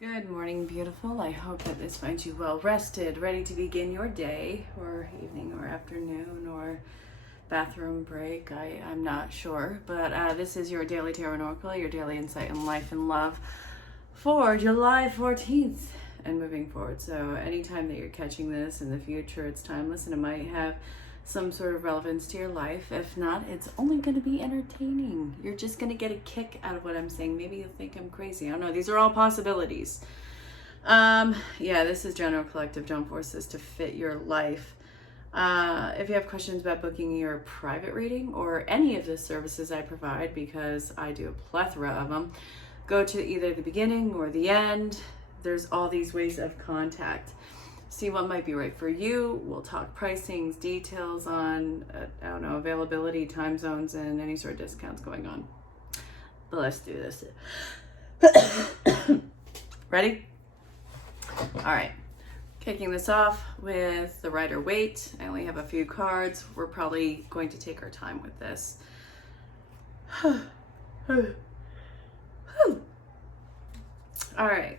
Good morning, beautiful. I hope that this finds you well rested, ready to begin your day or evening or afternoon or bathroom break. I'm not sure, but this is your daily tarot oracle, your daily insight in life and love for July 14th and moving forward. So anytime that you're catching this in the future, it's timeless and it might have some sort of relevance to your life. If not, it's only going to be entertaining. You're just going to get a kick out of what I'm saying. Maybe you'll think I'm crazy. I don't know. These are all possibilities. Yeah, this is general collective. Don't force this to fit your life. If you have questions about booking your private reading or any of the services I provide, because I do a plethora of them, go to either the beginning or the end. There's all these ways of contact. See what might be right for you. We'll talk pricings, details on, availability, time zones, and any sort of discounts going on. But let's do this. Ready? All right. Kicking this off with the Rider-Waite. I only have a few cards. We're probably going to take our time with this. All right.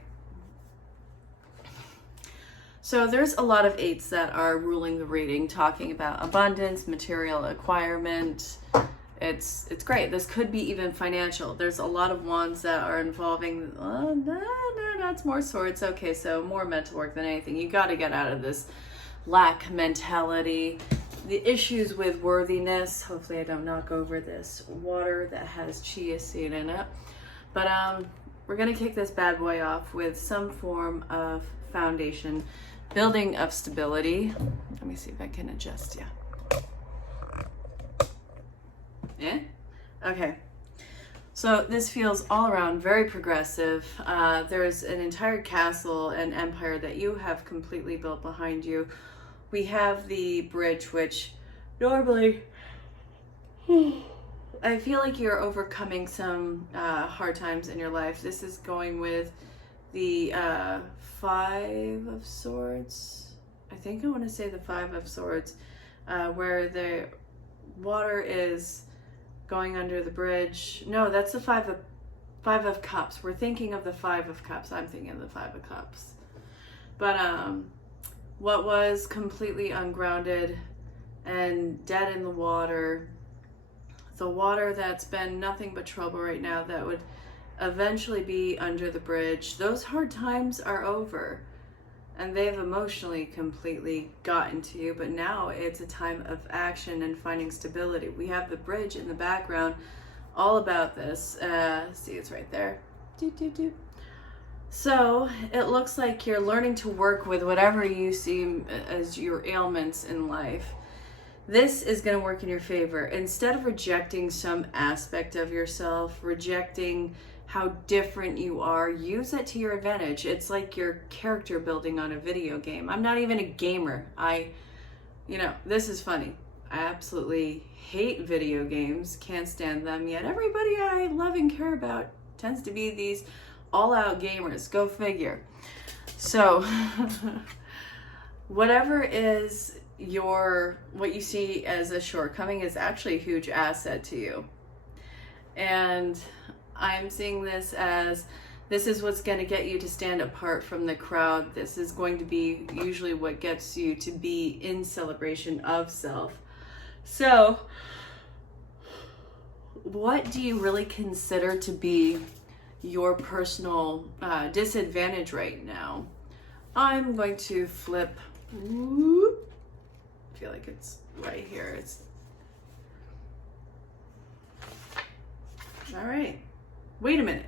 So there's a lot of eights that are ruling the reading, talking about abundance, material acquirement. It's great. This could be even financial. There's a lot of wands that are involving, that's more swords. Okay, so more mental work than anything. You got to get out of this lack mentality. The issues with worthiness. Hopefully I don't knock over this water that has chia seed in it. But we're going to kick this bad boy off with some form of foundation. Building of stability. Let me see if I can adjust you. Yeah? Okay. So this feels all around very progressive. There's an entire castle and empire that you have completely built behind you. We have the bridge, which normally I feel like you're overcoming some hard times in your life. This is going with the Five of Swords. I think I want to say the Five of Swords, where the water is going under the bridge. No, that's the Five of Cups. We're thinking of the Five of Cups. I'm thinking of the Five of Cups. But what was completely ungrounded and dead in the water that's been nothing but trouble right now, that would eventually be under the bridge. Those hard times are over and they've emotionally completely gotten to you, but now it's a time of action and finding stability. We have the bridge in the background, all about this. See, it's right there. So it looks like you're learning to work with whatever you see as your ailments in life. This is going to work in your favor. Instead of rejecting some aspect of yourself, rejecting how different you are, use it to your advantage. It's like your character building on a video game. I'm not even a gamer. This is funny. I absolutely hate video games, can't stand them, yet everybody I love and care about tends to be these all-out gamers. Go figure. So whatever is what you see as a shortcoming is actually a huge asset to you. And I'm seeing this as, this is what's going to get you to stand apart from the crowd. This is going to be usually what gets you to be in celebration of self. So what do you really consider to be your personal disadvantage right now? I'm going to flip. I feel like it's right here. All right. Wait a minute.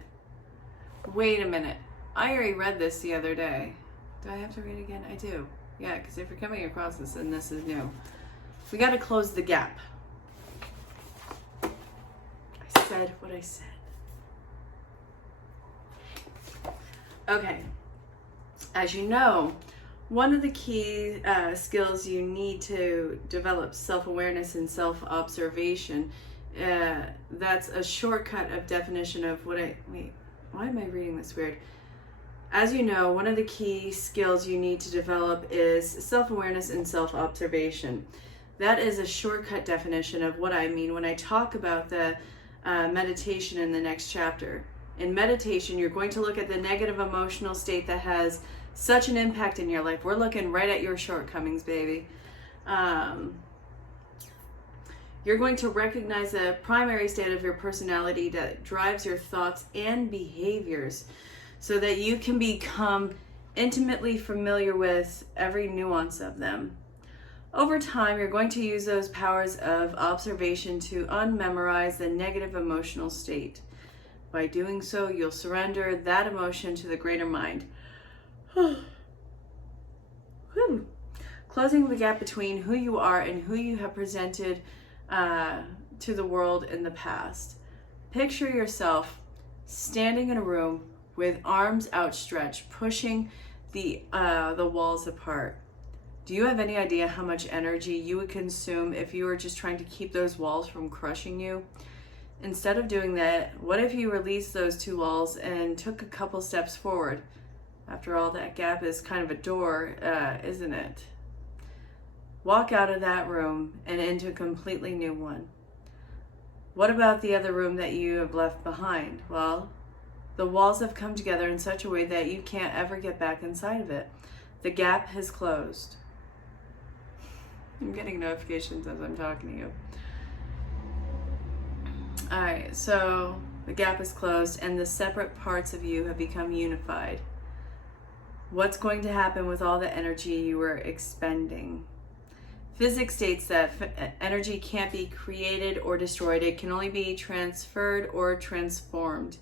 I already read this the other day. Do I have to read it again? I do. Yeah, because if you're coming across this and this is new, we got to close the gap. I said what I said. Okay. As you know, one of the key skills you need to develop self-awareness and self-observation. That's a shortcut of definition of why am I reading this weird? As you know, one of the key skills you need to develop is self-awareness and self-observation. That is a shortcut definition of what I mean when I talk about the meditation in the next chapter. in meditation, you're going to look at the negative emotional state that has such an impact in your life. We're looking right at your shortcomings, baby. You're going to recognize the primary state of your personality that drives your thoughts and behaviors so that you can become intimately familiar with every nuance of them. Over time, you're going to use those powers of observation to unmemorize the negative emotional state. By doing so, you'll surrender that emotion to the greater mind. Closing the gap between who you are and who you have presented to the world in the past. Picture yourself standing in a room with arms outstretched, pushing the walls apart. Do you have any idea how much energy you would consume if you were just trying to keep those walls from crushing you? Instead of doing that, what if you released those two walls and took a couple steps forward? After all, that gap is kind of a door, isn't it? Walk out of that room and into a completely new one. What about the other room that you have left behind? Well, the walls have come together in such a way that you can't ever get back inside of it. The gap has closed. I'm getting notifications as I'm talking to you. All right, so the gap is closed and the separate parts of you have become unified. What's going to happen with all the energy you were expending? Physics states that energy can't be created or destroyed. It can only be transferred or transformed.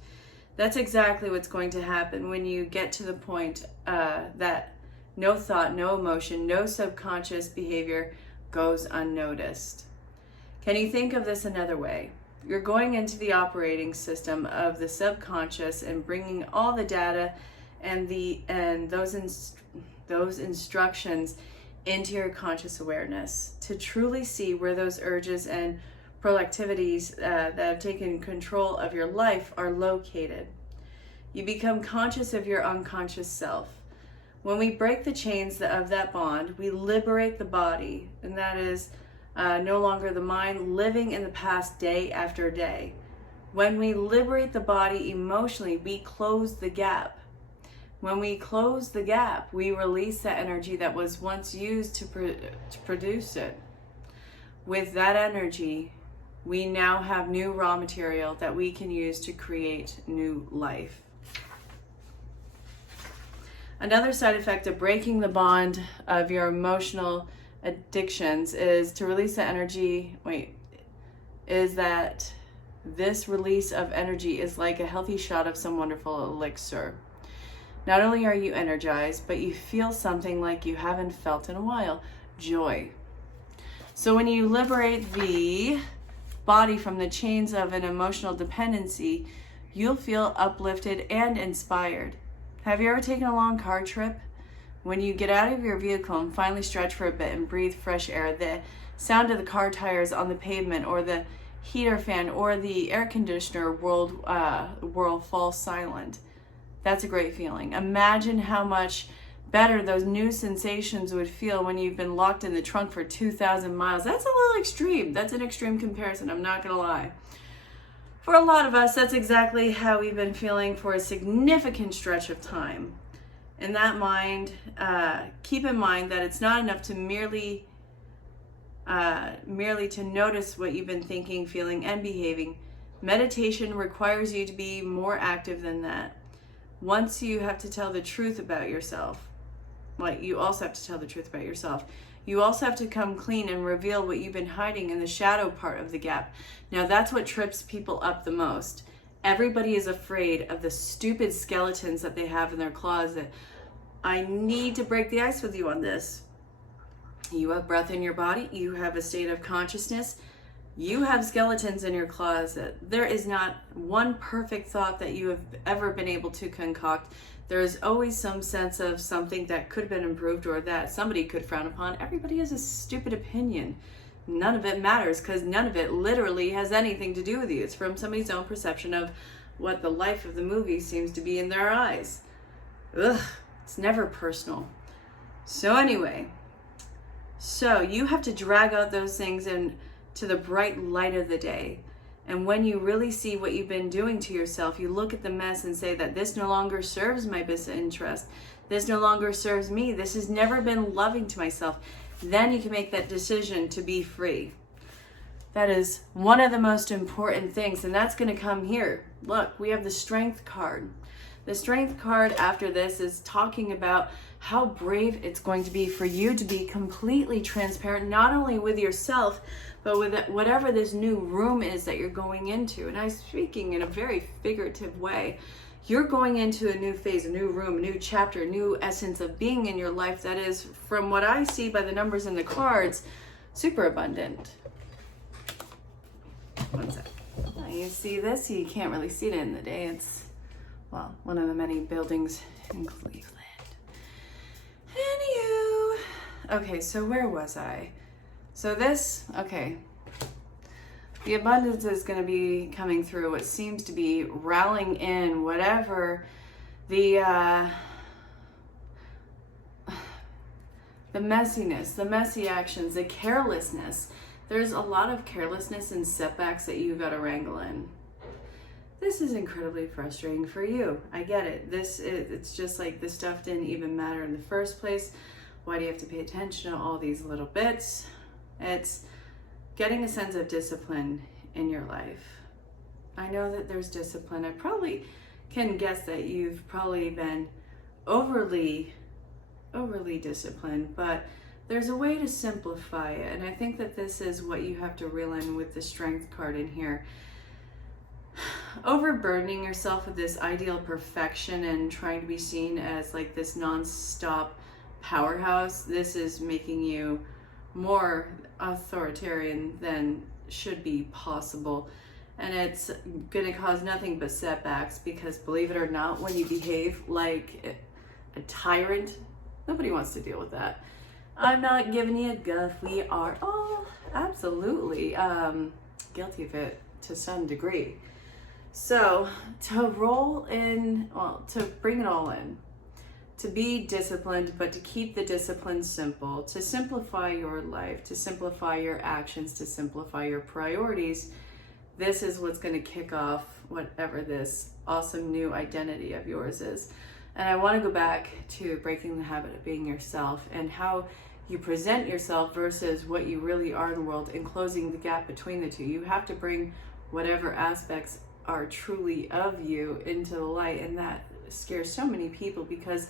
That's exactly what's going to happen when you get to the point that no thought, no emotion, no subconscious behavior goes unnoticed. Can you think of this another way? You're going into the operating system of the subconscious and bringing all the data and those instructions into your conscious awareness to truly see where those urges and proactivities that have taken control of your life are located. You become conscious of your unconscious self. When we break the chains of that bond, we liberate the body, and that is no longer the mind living in the past day after day. When we liberate the body emotionally, we close the gap. When we close the gap, we release the energy that was once used to produce it. With that energy, we now have new raw material that we can use to create new life. Another side effect of breaking the bond of your emotional addictions is to release the energy. Is that this release of energy is like a healthy shot of some wonderful elixir. Not only are you energized, but you feel something like you haven't felt in a while, joy. So when you liberate the body from the chains of an emotional dependency, you'll feel uplifted and inspired. Have you ever taken a long car trip? When you get out of your vehicle and finally stretch for a bit and breathe fresh air, the sound of the car tires on the pavement or the heater fan or the air conditioner world falls silent. That's a great feeling. Imagine how much better those new sensations would feel when you've been locked in the trunk for 2,000 miles. That's a little extreme. That's an extreme comparison, I'm not going to lie. For a lot of us, that's exactly how we've been feeling for a significant stretch of time. In that mind, keep in mind that it's not enough to merely to notice what you've been thinking, feeling, and behaving. Meditation requires you to be more active than that. Once you have to tell the truth about yourself, you also have to tell the truth about yourself. You also have to come clean and reveal what you've been hiding in the shadow part of the gap. Now that's what trips people up the most. Everybody is afraid of the stupid skeletons that they have in their closet. I need to break the ice with you on this. You have breath in your body. You have a state of consciousness. You have skeletons in your closet. There is not one perfect thought that you have ever been able to concoct. There is always some sense of something that could have been improved or that somebody could frown upon. Everybody has a stupid opinion. None of it matters because none of it literally has anything to do with you. It's from somebody's own perception of what the life of the movie seems to be in their eyes. Ugh, it's never personal. So anyway, you have to drag out those things into the bright light of the day. And when you really see what you've been doing to yourself, you look at the mess and say that this no longer serves my best interest. This no longer serves me. This has never been loving to myself. Then you can make that decision to be free. That is one of the most important things, and that's going to come here. Look, we have the Strength card. The Strength card after this is talking about how brave it's going to be for you to be completely transparent, not only with yourself, but with whatever this new room is that you're going into. And I'm speaking in a very figurative way. You're going into a new phase, a new room, a new chapter, a new essence of being in your life that is, from what I see by the numbers in the cards, super abundant. One sec. You see this? You can't really see it in the day. It's, well, one of the many buildings in Cleveland. Anywho. Okay, so where was I? So this, okay. The abundance is going to be coming through what seems to be rallying in whatever the messiness, the messy actions, the carelessness. There's a lot of carelessness and setbacks that you got to wrangle in. This is incredibly frustrating for you. I get it. It's just like this stuff didn't even matter in the first place. Why do you have to pay attention to all these little bits? It's getting a sense of discipline in your life. I know that there's discipline. I probably can guess that you've probably been overly disciplined, but there's a way to simplify it. And I think that this is what you have to reel in with the Strength card in here. Overburdening yourself with this ideal perfection and trying to be seen as like this non-stop powerhouse, this is making you more authoritarian than should be possible. And it's going to cause nothing but setbacks because, believe it or not, when you behave like a tyrant, nobody wants to deal with that. I'm not giving you a guff. We are all absolutely guilty of it to some degree. So to roll in, well, to bring it all in, to be disciplined, but to keep the discipline simple, to simplify your life, to simplify your actions, to simplify your priorities, this is what's going to kick off whatever this awesome new identity of yours is. And I want to go back to breaking the habit of being yourself and how you present yourself versus what you really are in the world and closing the gap between the two. You have to bring whatever aspects are truly of you into the light, and that scares so many people because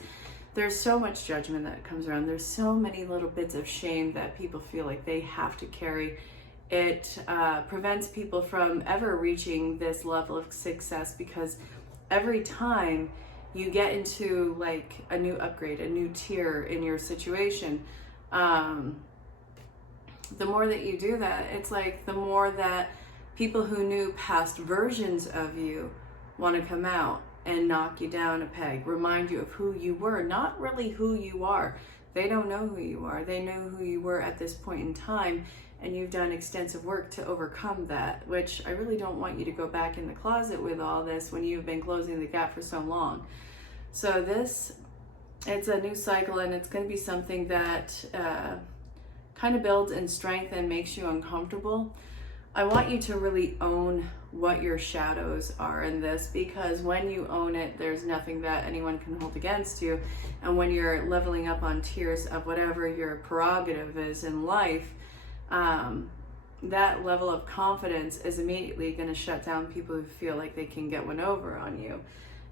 there's so much judgment that comes around. There's so many little bits of shame that people feel like they have to carry. It prevents people from ever reaching this level of success because every time you get into like a new upgrade, a new tier in your situation, the more that you do that, it's like the more that people who knew past versions of you want to come out and knock you down a peg, remind you of who you were, not really who you are. They don't know who you are. They know who you were at this point in time, and you've done extensive work to overcome that, which I really don't want you to go back in the closet with all this when you've been closing the gap for so long. So it's a new cycle, and it's going to be something that kind of builds in strength and makes you uncomfortable. I want you to really own what your shadows are in this, because when you own it, there's nothing that anyone can hold against you. And when you're leveling up on tiers of whatever your prerogative is in life, that level of confidence is immediately going to shut down people who feel like they can get one over on you.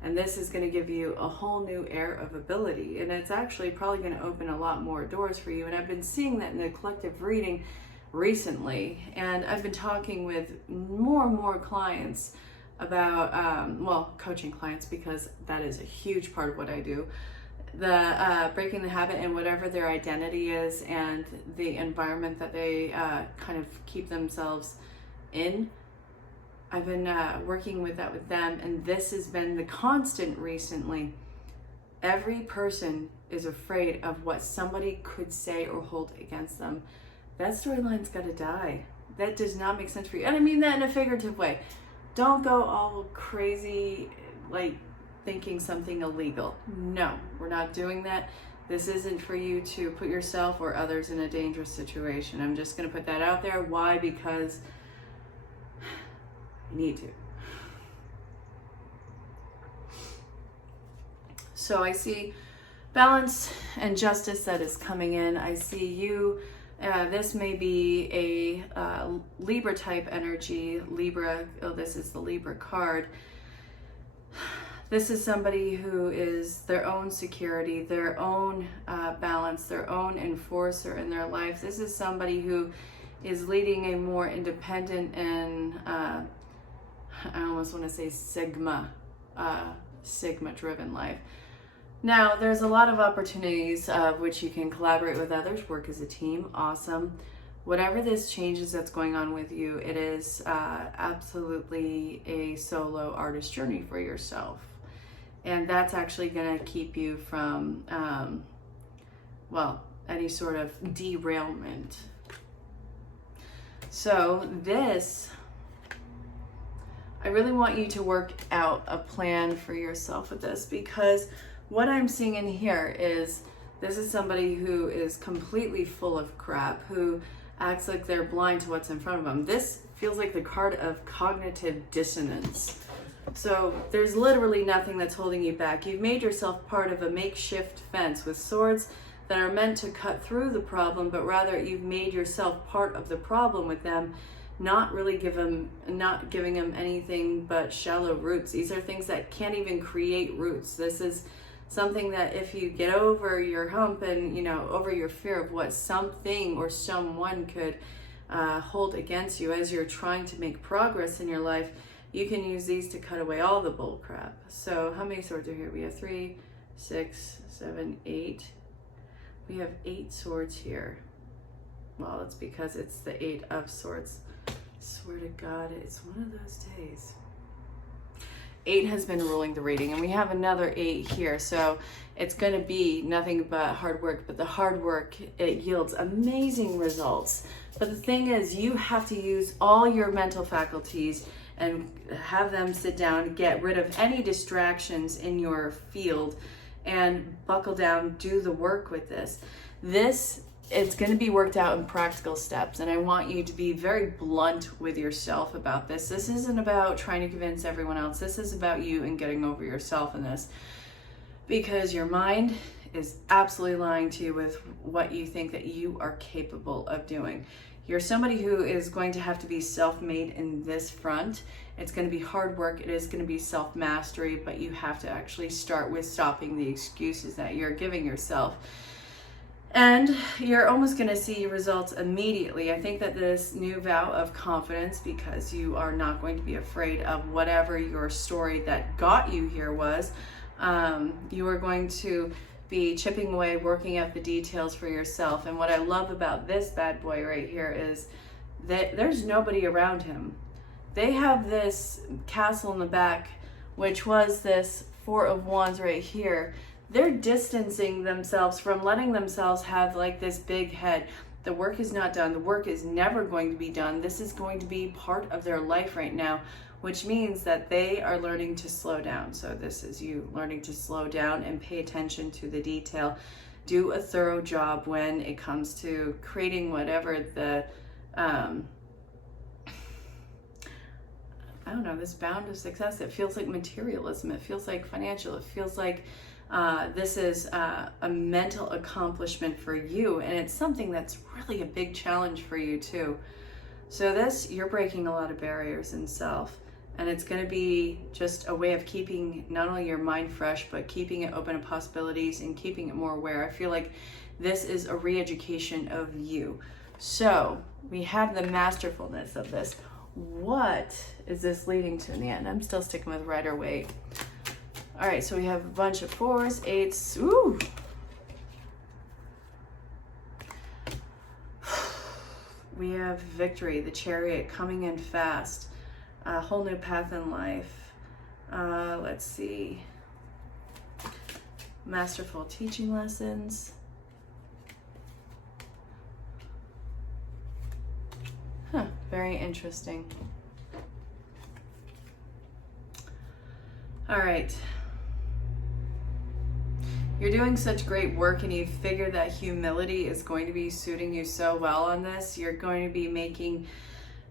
And this is going to give you a whole new air of ability. And it's actually probably going to open a lot more doors for you. And I've been seeing that in the collective reading recently. And I've been talking with more and more clients about, coaching clients, because that is a huge part of what I do. The breaking the habit and whatever their identity is and the environment that they kind of keep themselves in. I've been working with that with them, and this has been the constant recently. Every person is afraid of what somebody could say or hold against them. That storyline's got to die. That does not make sense for you. And I mean that in a figurative way. Don't go all crazy, like thinking something illegal. No, we're not doing that. This isn't for you to put yourself or others in a dangerous situation. I'm just going to put that out there. Why? Because You need to. So I see balance and justice that is coming in. I see you, this may be a Libra type energy. Libra, oh, this is the Libra card. This is somebody who is their own security, their own balance, their own enforcer in their life. This is somebody who is leading a more independent and I almost want to say Sigma driven life. Now, there's a lot of opportunities of which you can collaborate with others, work as a team, awesome. Whatever this changes that's going on with you, it is absolutely a solo artist journey for yourself. And that's actually going to keep you from, well, any sort of derailment. So this, I really want you to work out a plan for yourself with this, because what I'm seeing in here is this is somebody who is completely full of crap, who acts like they're blind to what's in front of them. This feels like the card of cognitive dissonance. So there's literally nothing that's holding you back. You've made yourself part of a makeshift fence with swords that are meant to cut through the problem, but rather you've made yourself part of the problem with them, not giving them anything but shallow roots. These are things that can't even create roots. This is something that if you get over your hump and, over your fear of what something or someone could hold against you as you're trying to make progress in your life, you can use these to cut away all the bull crap. So how many swords are here? We have 3, 6, 7, 8. We have 8 swords here. Well, it's because it's the 8 of swords. I swear to God, it's one of those days. 8 has been ruling the reading, and we have another 8 here. So it's going to be nothing but hard work, but the hard work, it yields amazing results. But the thing is, you have to use all your mental faculties and have them sit down, get rid of any distractions in your field, and buckle down, do the work with this. It's going to be worked out in practical steps, and I want you to be very blunt with yourself about this. This isn't about trying to convince everyone else. This is about you and getting over yourself in this, because your mind is absolutely lying to you with what you think that you are capable of doing. You're somebody who is going to have to be self-made in this front. It's going to be hard work. It is going to be self-mastery, but you have to actually start with stopping the excuses that you're giving yourself. And you're almost going to see results immediately. I think that this new vow of confidence, because you are not going to be afraid of whatever your story that got you here was, you are going to be chipping away, working out the details for yourself. And what I love about this bad boy right here is that there's nobody around him. They have this castle in the back, which was this 4 of Wands right here. They're distancing themselves from letting themselves have like this big head. The work is not done. The work is never going to be done. This is going to be part of their life right now, which means that they are learning to slow down. So this is you learning to slow down and pay attention to the detail. Do a thorough job when it comes to creating whatever the, I don't know, this bound of success. It feels like materialism. It feels like financial. It feels like this is a mental accomplishment for you. And it's something that's really a big challenge for you too. So this, you're breaking a lot of barriers in self. And it's going to be just a way of keeping not only your mind fresh, but keeping it open to possibilities and keeping it more aware. I feel like this is a re-education of you. So we have the masterfulness of this. What is this leading to in the end? I'm still sticking with Rider-Waite. All right, so we have a bunch of 4s, 8s. Ooh. We have victory, the Chariot coming in fast. A whole new path in life. Let's see. Masterful teaching lessons. Very interesting. All right. You're doing such great work, and you figure that humility is going to be suiting you so well on this. You're going to be making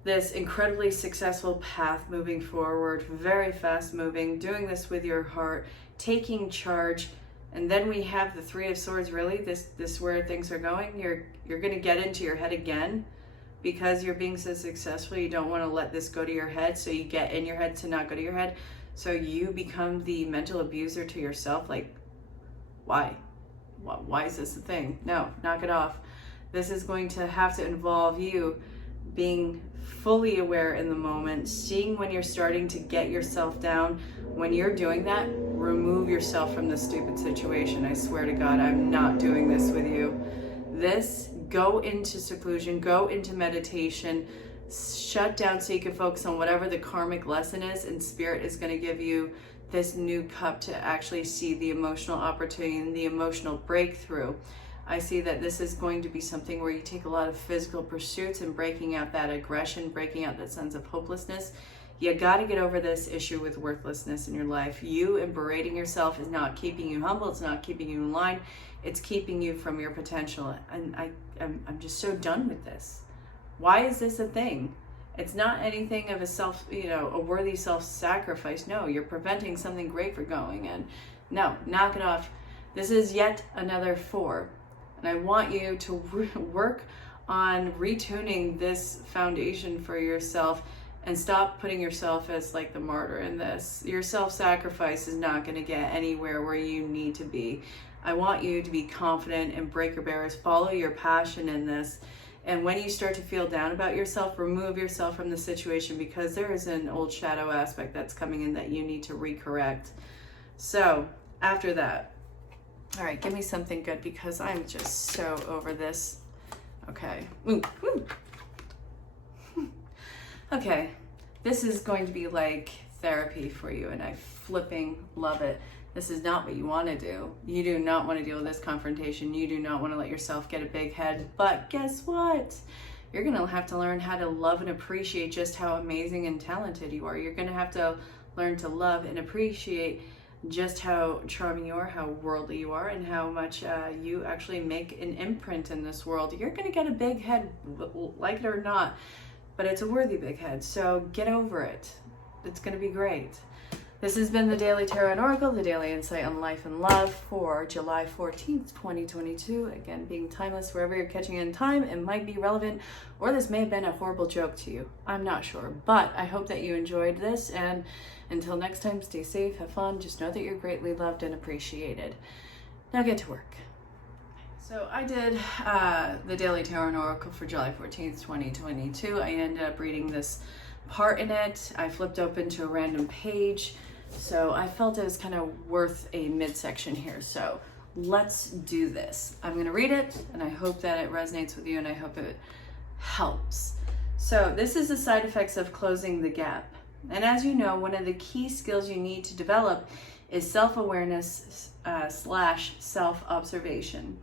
this incredibly successful path moving forward, very fast moving, doing this with your heart, taking charge. And then we have the Three of Swords. Really, this is where things are going. You're going to get into your head again because you're being so successful. You don't want to let this go to your head, so you get in your head to not go to your head. So you become the mental abuser to yourself. Like, why? Why is this a thing? No, knock it off. This is going to have to involve you being fully aware in the moment, seeing when you're starting to get yourself down. When you're doing that, remove yourself from the stupid situation. I swear to God, I'm not doing this with you. Go into seclusion, go into meditation, shut down so you can focus on whatever the karmic lesson is, and Spirit is going to give you this new cup to actually see the emotional opportunity and the emotional breakthrough. I see that this is going to be something where you take a lot of physical pursuits and breaking out that aggression, breaking out that sense of hopelessness. You got to get over this issue with worthlessness in your life. You and berating yourself is not keeping you humble. It's not keeping you in line. It's keeping you from your potential. And I'm just so done with this. Why is this a thing? It's not anything of a worthy self-sacrifice. No, you're preventing something great from going in. No, knock it off. This is yet another 4. And I want you to work on retuning this foundation for yourself and stop putting yourself as like the martyr in this. Your self-sacrifice is not going to get anywhere where you need to be. I want you to be confident and breaker bearers. Follow your passion in this. And when you start to feel down about yourself, remove yourself from the situation, because there is an old shadow aspect that's coming in that you need to recorrect. So after that, all right, give me something good, because I'm just so over this. Okay. Ooh. Okay. This is going to be like therapy for you, and I flipping love it. This is not what you want to do. You do not want to deal with this confrontation. You do not want to let yourself get a big head. But guess what? You're going to have to learn how to love and appreciate just how amazing and talented you are. You're going to have to learn to love and appreciate just how charming you are, how worldly you are, and how much you actually make an imprint in this world. You're going to get a big head, like it or not, but it's a worthy big head. So get over it. It's going to be great. This has been the Daily Tarot and Oracle, the daily insight on life and love for July 14th, 2022. Again, being timeless wherever you're catching it in time, it might be relevant, or this may have been a horrible joke to you. I'm not sure, but I hope that you enjoyed this, and until next time, stay safe, have fun, just know that you're greatly loved and appreciated. Now get to work. So I did the Daily Tarot and Oracle for July 14th, 2022. I ended up reading this part in it. I flipped open to a random page, so I felt it was kind of worth a midsection here. So let's do this. I'm going to read it, and I hope that it resonates with you, and I hope it helps. So this is the side effects of closing the gap. And as you know, one of the key skills you need to develop is self-awareness / self-observation.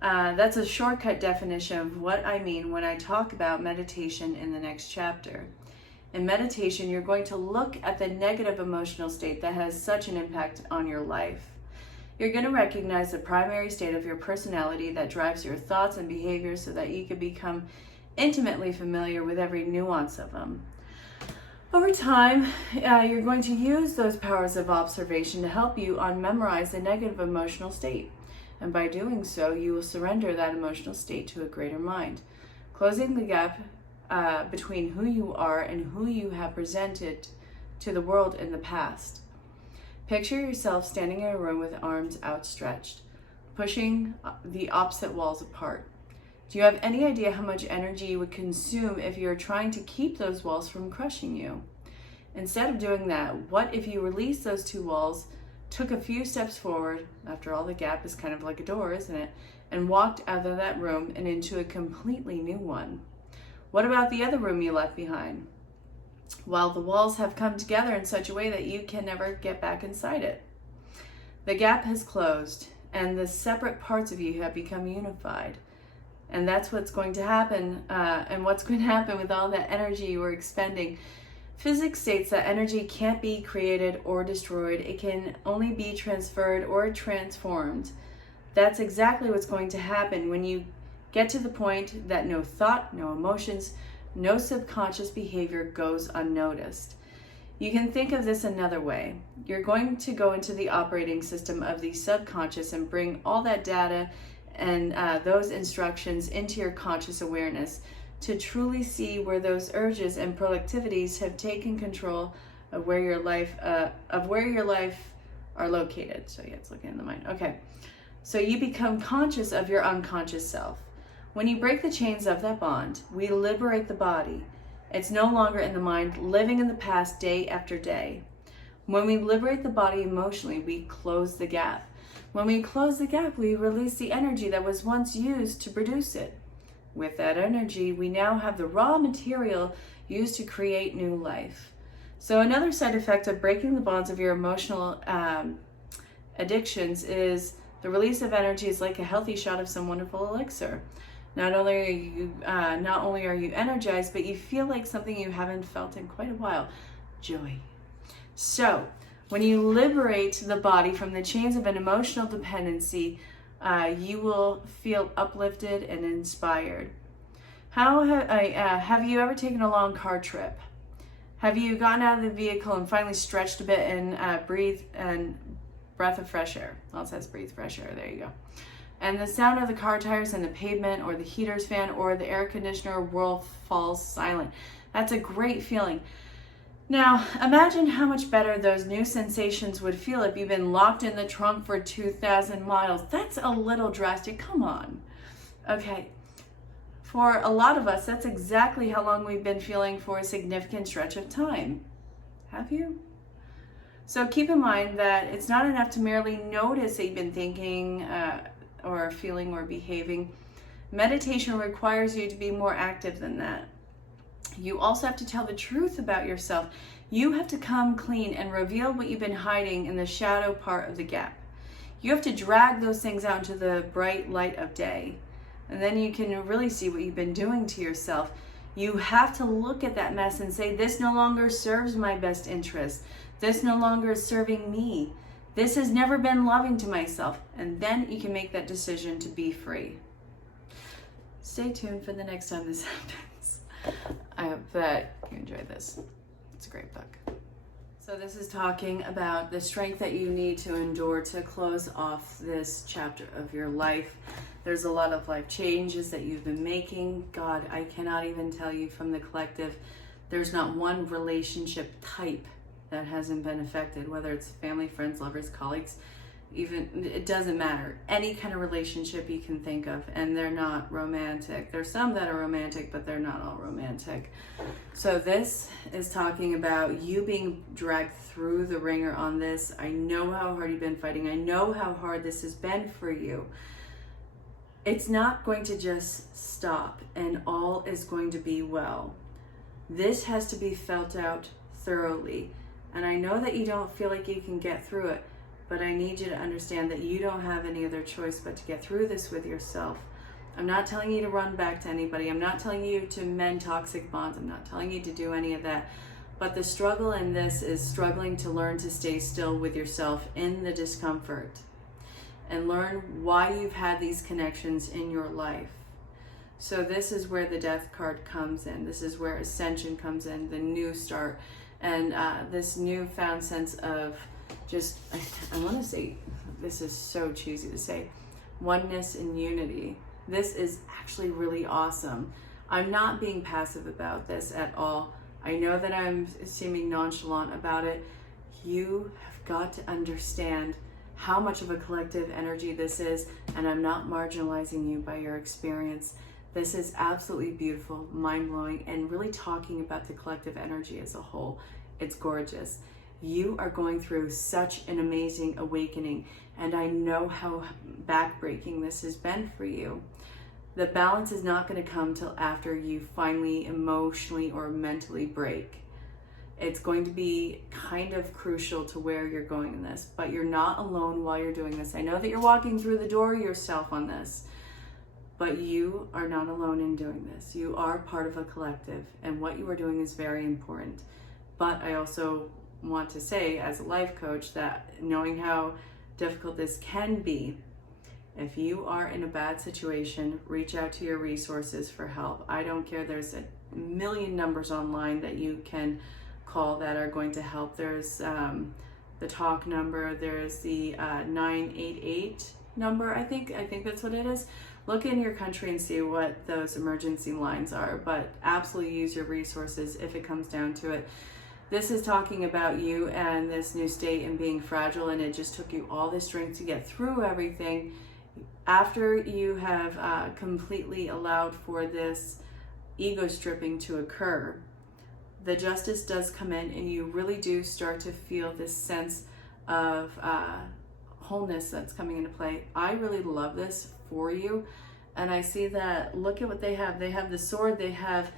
That's a shortcut definition of what I mean when I talk about meditation in the next chapter. In meditation, you're going to look at the negative emotional state that has such an impact on your life. You're going to recognize the primary state of your personality that drives your thoughts and behaviors so that you can become intimately familiar with every nuance of them. Over time, you're going to use those powers of observation to help you unmemorize the negative emotional state. And by doing so, you will surrender that emotional state to a greater mind, closing the gap between who you are and who you have presented to the world in the past. Picture yourself standing in a room with arms outstretched, pushing the opposite walls apart. Do you have any idea how much energy you would consume if you're trying to keep those walls from crushing you? Instead of doing that, what if you released those two walls, took a few steps forward, after all the gap is kind of like a door, isn't it, and walked out of that room and into a completely new one? What about the other room you left behind? Well, the walls have come together in such a way that you can never get back inside it. The gap has closed, and the separate parts of you have become unified. And that's what's going to happen, and what's going to happen with all that energy you were expending. Physics states that energy can't be created or destroyed. It can only be transferred or transformed. That's exactly what's going to happen when you get to the point that no thought, no emotions, No subconscious behavior goes unnoticed. You can think of this another way. You're going to go into the operating system of the subconscious and bring all that data and those instructions into your conscious awareness to truly see where those urges and productivities have taken control of where your life are located. So yeah, it's looking in the mind. Okay. So you become conscious of your unconscious self. When you break the chains of that bond, we liberate the body. It's no longer in the mind, living in the past day after day. When we liberate the body emotionally, we close the gap. When we close the gap, we release the energy that was once used to produce it. With that energy, we now have the raw material used to create new life. So another side effect of breaking the bonds of your emotional addictions is the release of energy is like a healthy shot of some wonderful elixir. Not only are you energized, but you feel like something you haven't felt in quite a while, joy. So when you liberate the body from the chains of an emotional dependency, you will feel uplifted and inspired. Have you ever taken a long car trip? Have you gotten out of the vehicle and finally stretched a bit and breathed and breath of fresh air? Well, it says breathe fresh air. There you go. And the sound of the car tires and the pavement or the heater's fan or the air conditioner whirl falls silent. That's a great feeling. Now, imagine how much better those new sensations would feel if you've been locked in the trunk for 2,000 miles. That's a little drastic. Come on. Okay. For a lot of us, that's exactly how long we've been feeling for a significant stretch of time. Have you? So keep in mind that it's not enough to merely notice that you've been thinking or feeling or behaving. Meditation requires you to be more active than that. You also have to tell the truth about yourself. You have to come clean and reveal what you've been hiding in the shadow part of the gap. You have to drag those things out into the bright light of day. And then you can really see what you've been doing to yourself. You have to look at that mess and say, this no longer serves my best interest. This no longer is serving me. This has never been loving to myself. And then you can make that decision to be free. Stay tuned for the next time this happens. I hope that you enjoyed this. It's a great book. So this is talking about the strength that you need to endure to close off this chapter of your life. There's a lot of life changes that you've been making. God, I cannot even tell you from the collective, there's not one relationship type that hasn't been affected, whether it's family, friends, lovers, colleagues, even, it doesn't matter. Any kind of relationship you can think of, and they're not romantic. There's some that are romantic, but they're not all romantic. So this is talking about you being dragged through the ringer on this. I know how hard you've been fighting. I know how hard this has been for you. It's not going to just stop and all is going to be well. This has to be felt out thoroughly. And I know that you don't feel like you can get through it, but I need you to understand that you don't have any other choice but to get through this with yourself. I'm not telling you to run back to anybody. I'm not telling you to mend toxic bonds. I'm not telling you to do any of that. But the struggle in this is struggling to learn to stay still with yourself in the discomfort and learn why you've had these connections in your life. So this is where the death card comes in. This is where ascension comes in, the new start, and this newfound sense of just, I want to say, this is so cheesy to say, oneness and unity. This is actually really awesome. I'm not being passive about this at all. I know that I'm seeming nonchalant about it. You have got to understand how much of a collective energy this is, and I'm not marginalizing you by your experience. This is absolutely beautiful, mind-blowing, and really talking about the collective energy as a whole. It's gorgeous. You are going through such an amazing awakening, and I know how backbreaking this has been for you. The balance is not going to come till after you finally emotionally or mentally break. It's going to be kind of crucial to where you're going in this, but you're not alone while you're doing this. I know that you're walking through the door yourself on this, but you are not alone in doing this. You are part of a collective, and what you are doing is very important. But I also want to say, as a life coach, that knowing how difficult this can be, If you are in a bad situation, reach out to your resources for help. I don't care. There's a million numbers online that you can call that are going to help. There's the talk number. There's the 988 number. I think that's what it is. Look in your country and see what those emergency lines are, but absolutely use your resources if it comes down to it. This is talking about you and this new state and being fragile, and it just took you all this strength to get through everything. After you have completely allowed for this ego stripping to occur, the justice does come in, and you really do start to feel this sense of wholeness that's coming into play. I really love this for you, and I see that. Look at what they have. They have the sword. They have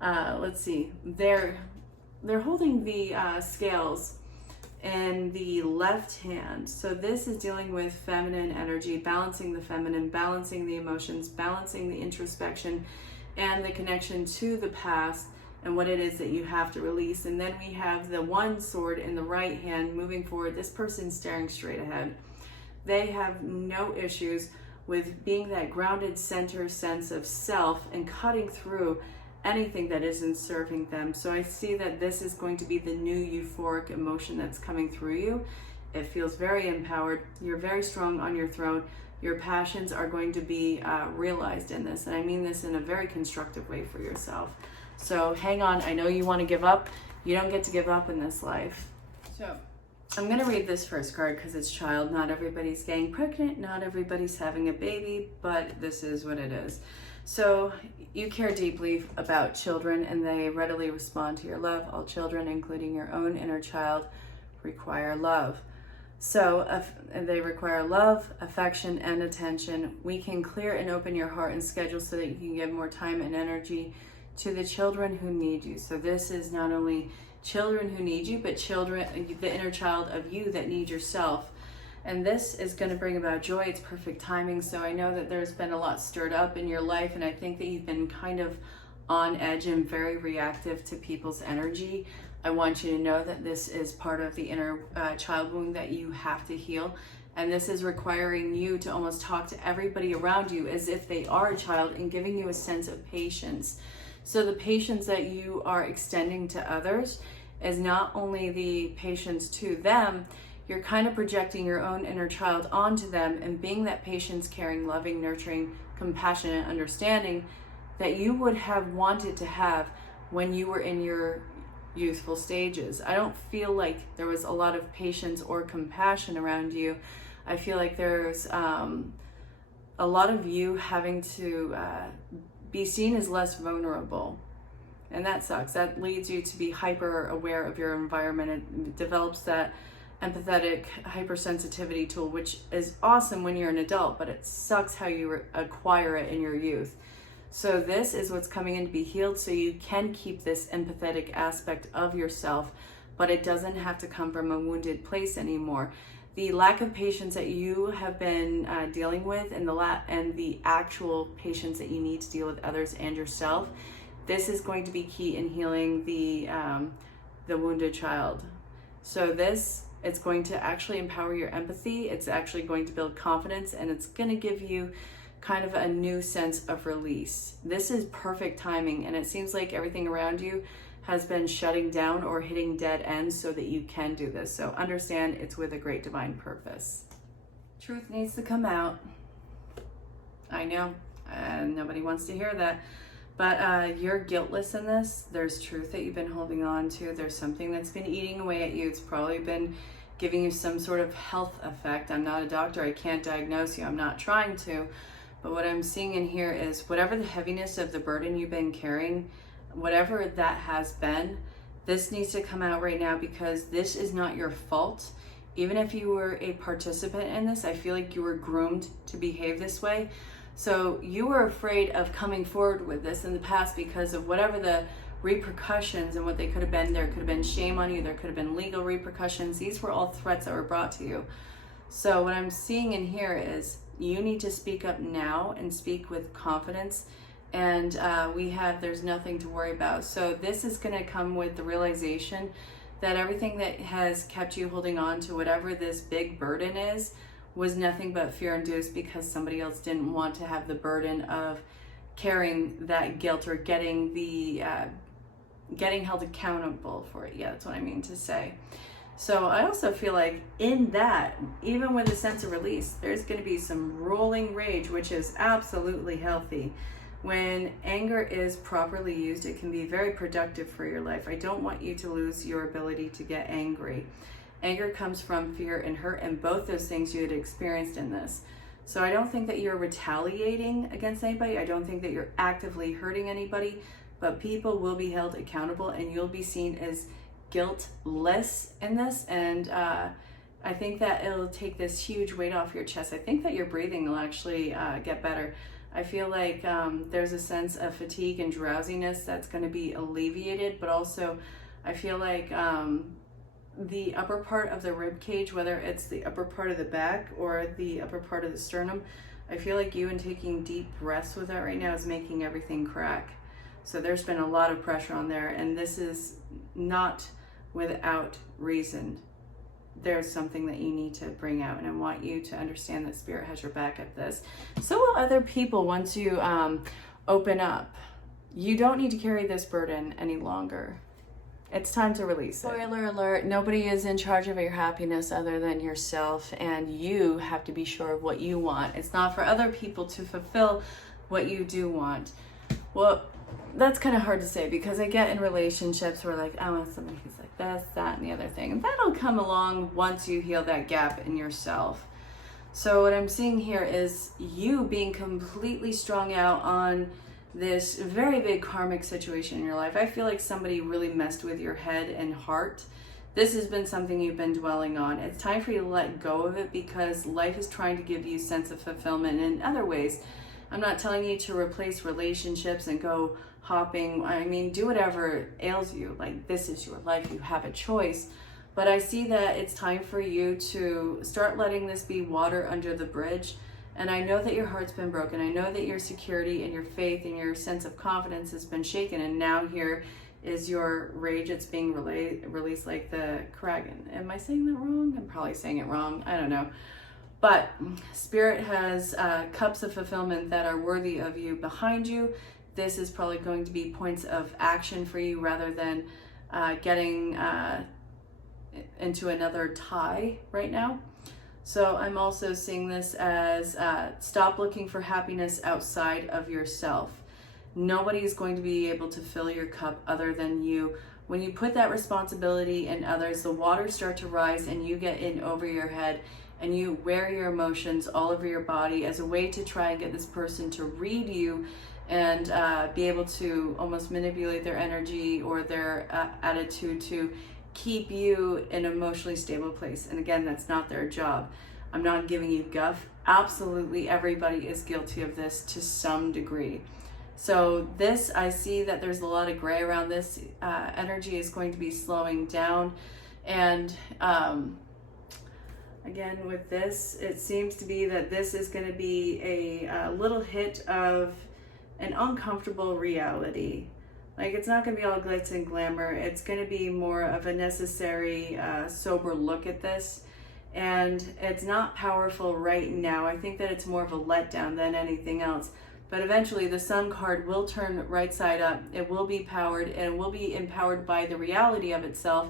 let's see, they're holding the scales in the left hand. So this is dealing with feminine energy, balancing the feminine, balancing the emotions, balancing the introspection and the connection to the past and what it is that you have to release. And then we have the one sword in the right hand moving forward. This person's staring straight ahead. They have no issues with being that grounded center sense of self and cutting through anything that isn't serving them. So I see that this is going to be the new euphoric emotion that's coming through you. It feels very empowered. You're very strong on your throne. Your passions are going to be realized in this. And I mean this in a very constructive way for yourself. So hang on. I know you want to give up. You don't get to give up in this life. So I'm going to read this first card because it's child. Not everybody's getting pregnant. Not everybody's having a baby, but this is what it is. So you care deeply about children, and they readily respond to your love. All children, including your own inner child, require love. So they require love, affection, and attention. We can clear and open your heart and schedule so that you can give more time and energy to the children who need you. So this is not only children who need you, but children, the inner child of you that need yourself. And this is going to bring about joy. It's perfect timing. So I know that there's been a lot stirred up in your life, and I think that you've been kind of on edge and very reactive to people's energy. I want you to know that this is part of the inner child wound that you have to heal. And this is requiring you to almost talk to everybody around you as if they are a child and giving you a sense of patience. So the patience that you are extending to others is not only the patience to them, you're kind of projecting your own inner child onto them and being that patience, caring, loving, nurturing, compassionate, understanding that you would have wanted to have when you were in your youthful stages. I don't feel like there was a lot of patience or compassion around you. I feel like there's a lot of you having to be seen as less vulnerable. And that sucks. That leads you to be hyper aware of your environment. It develops that empathetic hypersensitivity tool, which is awesome when you're an adult, but it sucks how you acquire it in your youth. So this is what's coming in to be healed, so you can keep this empathetic aspect of yourself, but it doesn't have to come from a wounded place anymore. The lack of patience that you have been dealing with, and the actual patience that you need to deal with others and yourself, this is going to be key in healing the wounded child. So it's going to actually empower your empathy. It's actually going to build confidence, and it's going to give you kind of a new sense of release. This is perfect timing, and it seems like everything around you has been shutting down or hitting dead ends so that you can do this. So understand it's with a great divine purpose. Truth needs to come out. I know, nobody wants to hear that. But you're guiltless in this. There's truth that you've been holding on to. There's something that's been eating away at you. It's probably been giving you some sort of health effect. I'm not a doctor. I can't diagnose you. I'm not trying to. But what I'm seeing in here is whatever the heaviness of the burden you've been carrying, whatever that has been, this needs to come out right now, because this is not your fault. Even if you were a participant in this, I feel like you were groomed to behave this way. So you were afraid of coming forward with this in the past because of whatever the repercussions and what they could have been. There could have been shame on you. There could have been legal repercussions. These were all threats that were brought to you. So what I'm seeing in here is you need to speak up now and speak with confidence. And there's nothing to worry about. So this is going to come with the realization that everything that has kept you holding on to whatever this big burden is was nothing but fear-induced because somebody else didn't want to have the burden of carrying that guilt or getting held accountable for it. Yeah, that's what I mean to say. So I also feel like in that, even with a sense of release, there's going to be some rolling rage, which is absolutely healthy. When anger is properly used, it can be very productive for your life. I don't want you to lose your ability to get angry. Anger comes from fear and hurt, and both those things you had experienced in this. So I don't think that you're retaliating against anybody. I don't think that you're actively hurting anybody, but people will be held accountable and you'll be seen as guiltless in this. And I think that it'll take this huge weight off your chest. I think that your breathing will actually get better. I feel like there's a sense of fatigue and drowsiness that's going to be alleviated, but also I feel like the upper part of the rib cage, whether it's the upper part of the back or the upper part of the sternum, I feel like you and taking deep breaths with that right now is making everything crack. So there's been a lot of pressure on there, and this is not without reason. There's something that you need to bring out, and I want you to understand that Spirit has your back at this. So will other people once you open up. You don't need to carry this burden any longer. It's time to release it. Spoiler alert, nobody is in charge of your happiness other than yourself, and you have to be sure of what you want. It's not for other people to fulfill what you do want. Well, that's kind of hard to say because I get in relationships where like, I want somebody who's like this, that, and the other thing. And that'll come along once you heal that gap in yourself. So what I'm seeing here is you being completely strung out on this very big karmic situation in your life. I feel like somebody really messed with your head and heart. This has been something you've been dwelling on. It's time for you to let go of it because life is trying to give you a sense of fulfillment in other ways. I'm not telling you to replace relationships and go hopping. I mean, do whatever ails you. Like, this is your life. You have a choice. But I see that it's time for you to start letting this be water under the bridge. And I know that your heart's been broken. I know that your security and your faith and your sense of confidence has been shaken. And now here is your rage. It's being released like the Kragan. Am I saying that wrong? I'm probably saying it wrong. I don't know. But Spirit has cups of fulfillment that are worthy of you behind you. This is probably going to be points of action for you rather than getting into another tie right now. So I'm also seeing this as stop looking for happiness outside of yourself. Nobody is going to be able to fill your cup other than you. When you put that responsibility in others, the waters start to rise and you get in over your head and you wear your emotions all over your body as a way to try and get this person to read you and be able to almost manipulate their energy or their attitude to keep you in an emotionally stable place. And again, that's not their job. I'm not giving you guff. Absolutely everybody is guilty of this to some degree. So this, I see that there's a lot of gray around this. Energy is going to be slowing down. And again, with this, it seems to be that this is going to be a little hit of an uncomfortable reality. Like, it's not going to be all glitz and glamour. It's going to be more of a necessary, sober look at this. And it's not powerful right now. I think that it's more of a letdown than anything else. But eventually the Sun card will turn right side up. It will be powered and will be empowered by the reality of itself.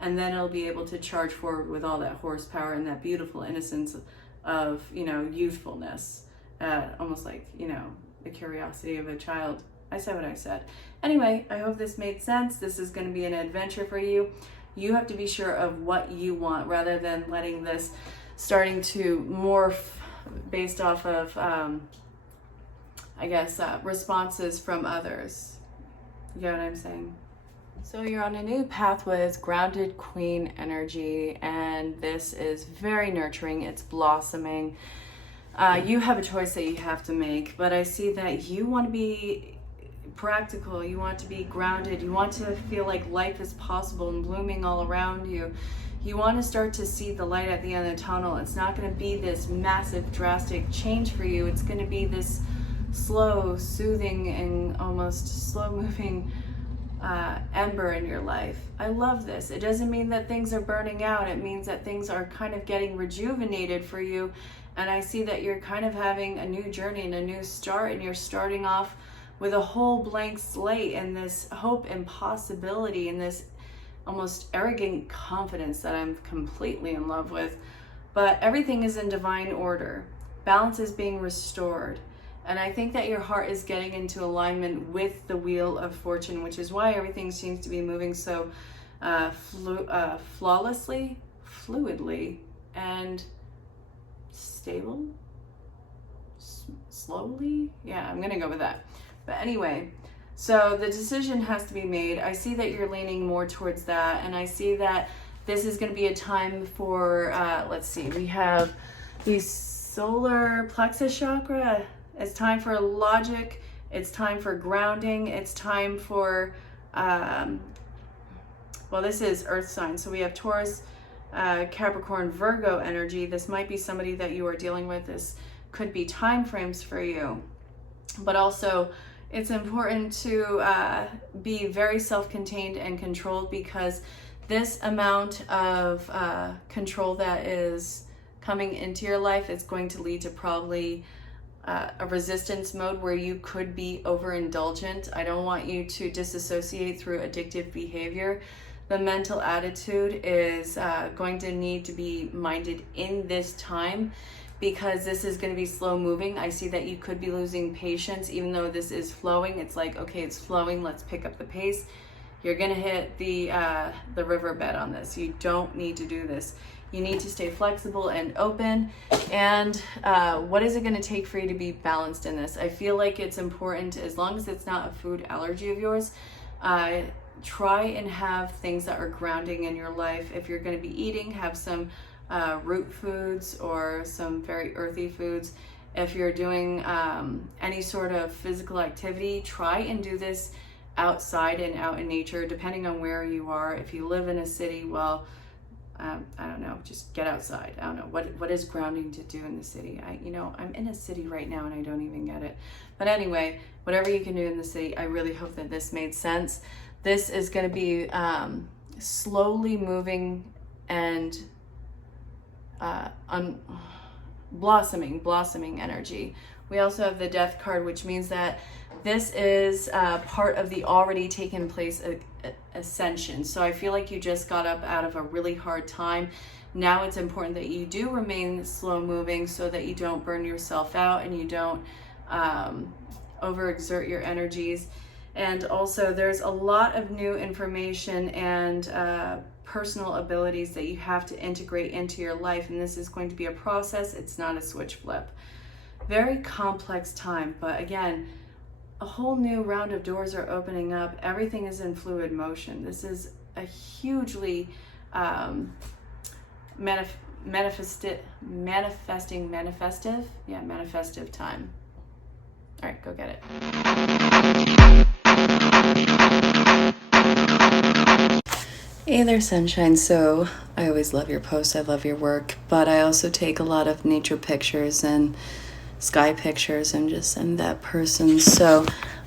And then it'll be able to charge forward with all that horsepower and that beautiful innocence of, youthfulness. Almost like, the curiosity of a child. I said what I said. Anyway, I hope this made sense. This is going to be an adventure for you. You have to be sure of what you want rather than letting this starting to morph based off of, responses from others. You get what I'm saying? So you're on a new path with grounded queen energy, and this is very nurturing. It's blossoming. You have a choice that you have to make, but I see that you want to be practical, you want to be grounded, you want to feel like life is possible and blooming all around you. You want to start to see the light at the end of the tunnel. It's not going to be this massive, drastic change for you. It's going to be this slow, soothing, and almost slow-moving ember in your life. I love this. It doesn't mean that things are burning out. It means that things are kind of getting rejuvenated for you. And I see that you're kind of having a new journey and a new start, and you're starting off with a whole blank slate and this hope and possibility and this almost arrogant confidence that I'm completely in love with. But everything is in divine order. Balance is being restored. And I think that your heart is getting into alignment with the wheel of fortune, which is why everything seems to be moving so flawlessly, fluidly, and stable, slowly. Yeah, I'm gonna go with that. But anyway, so the decision has to be made. I see that you're leaning more towards that, and I see that this is going to be a time for, let's see, we have the solar plexus chakra. It's time for logic. It's time for grounding. It's time for, well, this is earth sign. So we have Taurus, Capricorn, Virgo energy. This might be somebody that you are dealing with. This could be time frames for you. But also, it's important to be very self-contained and controlled, because this amount of control that is coming into your life is going to lead to probably a resistance mode where you could be overindulgent. I don't want you to disassociate through addictive behavior. The mental attitude is going to need to be minded in this time, because this is going to be slow moving. I see that you could be losing patience, even though this is flowing. It's like, okay, it's flowing, let's pick up the pace. You're going to hit the riverbed on this. You don't need to do this. You need to stay flexible and open. And what is it going to take for you to be balanced in this? I feel like it's important, as long as it's not a food allergy of yours, try and have things that are grounding in your life. If you're going to be eating, have some root foods or some very earthy foods. If you're doing any sort of physical activity, try and do this outside and out in nature, depending on where you are. If you live in a city, well, I don't know, just get outside. I don't know, what is grounding to do in the city? I'm in a city right now and I don't even get it. But anyway, whatever you can do in the city, I really hope that this made sense. This is going to be slowly moving and blossoming energy. We also have the Death card, which means that this is part of the already taken place ascension. So I feel like you just got up out of a really hard time. Now it's important that you do remain slow moving, so that you don't burn yourself out and you don't overexert your energies. And also, there's a lot of new information and personal abilities that you have to integrate into your life, and this is going to be a process. It's not a switch flip. Very complex time, but again, a whole new round of doors are opening up. Everything is in fluid motion. This is a hugely manifestive time. All right, go get it. Hey there, sunshine. So I always love your posts. I love your work, but I also take a lot of nature pictures and sky pictures and just am that person. So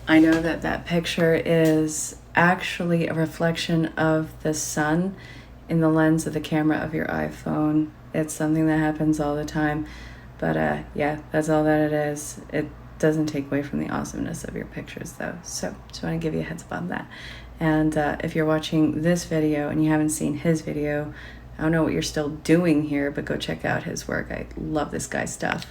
I know that that picture is actually a reflection of the sun in the lens of the camera of your iPhone. It's something that happens all the time, but yeah, that's all that it is. It doesn't take away from the awesomeness of your pictures though. So just want to give you a heads up on that. And if you're watching this video and you haven't seen his video, I don't know what you're still doing here, but go check out his work. I love this guy's stuff.